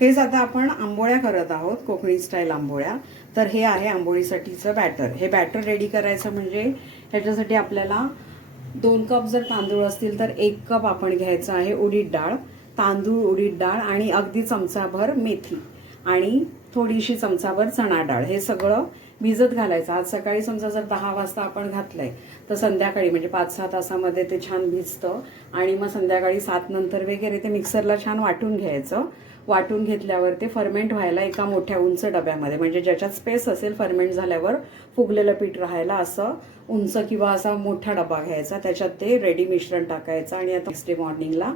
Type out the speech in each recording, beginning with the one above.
हेच आता आपण आंबोळ्या करत आहोत, कोकणी स्टाईल आंबोळ्या. तर हे आहे आंबोळीसाठीचं बॅटर. हे बॅटर रेडी करायचं म्हणजे ह्याच्यासाठी आपल्याला 2 कप जर तांदूळ असतील तर 1 कप आपण घ्यायचं आहे उडीद डाळ, तांदूळ, उडीद डाळ आणि अगदी चमचाभर मेथी आणि थोडीशी चमचाभर चणा डाळ. हे सगळं भिजत घालायचं. आज सकाळी समजा जर 10 वाजता आपण घातलंय तर संध्याकाळी म्हणजे 5-6 तासामध्ये ते छान भिजतं आणि मग संध्याकाळी 7 नंतर वगैरे ते मिक्सरला छान वाटून घ्यायचं. वाटून घेतल्यावर ते फर्मेंट व्हायला एका मोठ्या उंच डब्यामध्ये, म्हणजे ज्याच्यात स्पेस असेल फर्मेंट झाल्यावर फुगलेलं पीठ राहायला, असं उंच किंवा असा मोठा डबा घ्यायचा. त्याच्यात ते रेडी मिश्रण टाकायचं आणि आता नेक्स्ट डे मॉर्निंगला,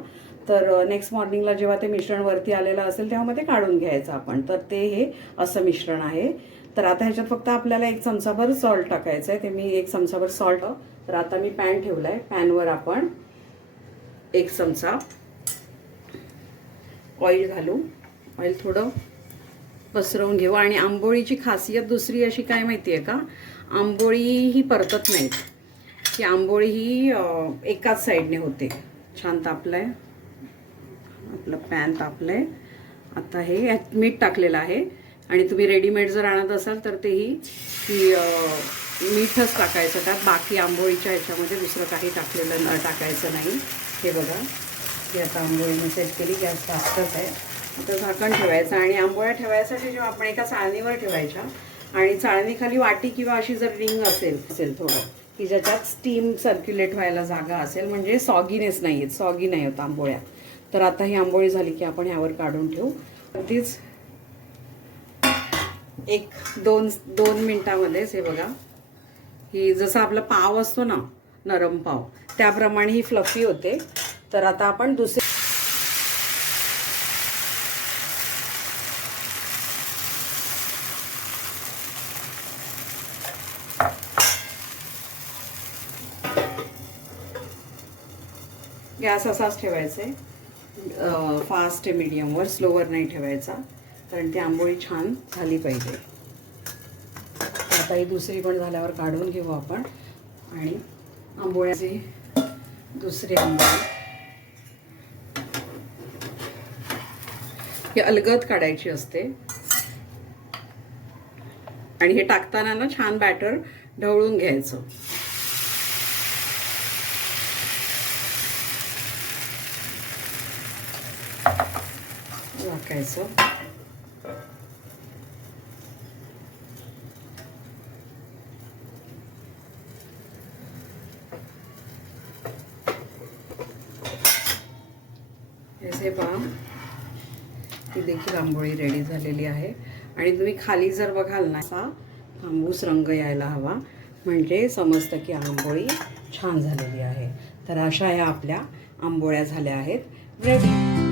तर नेक्स्ट मॉर्निंगला जेव्हा ते मिश्रण वरती आलेलं असेल तेव्हा मग ते काढून घ्यायचं आपण. तर ते हे असं मिश्रण आहे. तर आता ह्याच्यात फक्त आपल्याला 1 चमचाभर सॉल्ट टाकायचं आहे. ते मी 1 चमचाभर सॉल्ट. तर आता मी पॅन ठेवलाय. पॅनवर आपण 1 चमचा ऑइल घालू. ऑइल थोडं पसरवून घेऊ. आणि आंबोळीची खासियत दुसरी अशी काय माहिती आहे का, आंबोळी ही परतत नाही. की आंबोळी ही एकाच साईडने होते. छान तापलंय आपलं पॅन, तापलंय. आता हे मीठ टाकलेलं आहे आणि तुम्ही रेडीमेड जर आणत असाल तर तेही मीठच टाकायचं त्यात. बाकी आंबोळीच्या ह्याच्यामध्ये दुसरं काही टाकायचं नाही. हे बघा, की आता आंबोळीने सेट केली. गॅस फास्टच आहे. आता झाकण ठेवायचं आणि आंबोळ्या ठेवायसाठी जेव्हा आपण एका चाळणीवर ठेवायच्या आणि चाळणीखाली वाटी किंवा अशी जर रिंग असेल थोडं, की ज्याच्यात स्टीम सर्क्युलेट व्हायला जागा असेल, म्हणजे सॉगीनेस नाही आहेत, सॉगी नाही होत आंबोळ्या. तर आता ही आंबोळी झाली की आपण ह्यावर काढून ठेवू. अगदीच 1-2 मिनिटामध्येच हे बघा, ही जसं आपला पाव असतो ना, नरम पाव, त्याप्रमाणे ही फ्लफी होते. तर आता आपण दुसरी गॅस असाच ठेवायचा आहे. फास्ट आहे, मीडियमवर, स्लोवर नाही ठेवायचा, कारण ती आंबोळी छान झाली पाहिजे. आता ही दुसरी पण झाल्यावर काढून घेऊ आपण. आणि आंबोळ्याची दुसरी आंबोळी ही अलगद काढायची असते. आणि हे टाकताना ना छान बॅटर ढवळून घ्यायचं. टाकायचं. हे पहा, ही देखील आंबोळी रेडी झालेली आहे. आणि तुम्ही खाली जर बघाल ना, असा तांबूस रंग यायला हवा, म्हणजे समजतं की आंबोळी छान झालेली आहे. तर अशा ह्या आपल्या आंबोळ्या झाल्या आहेत रेडी.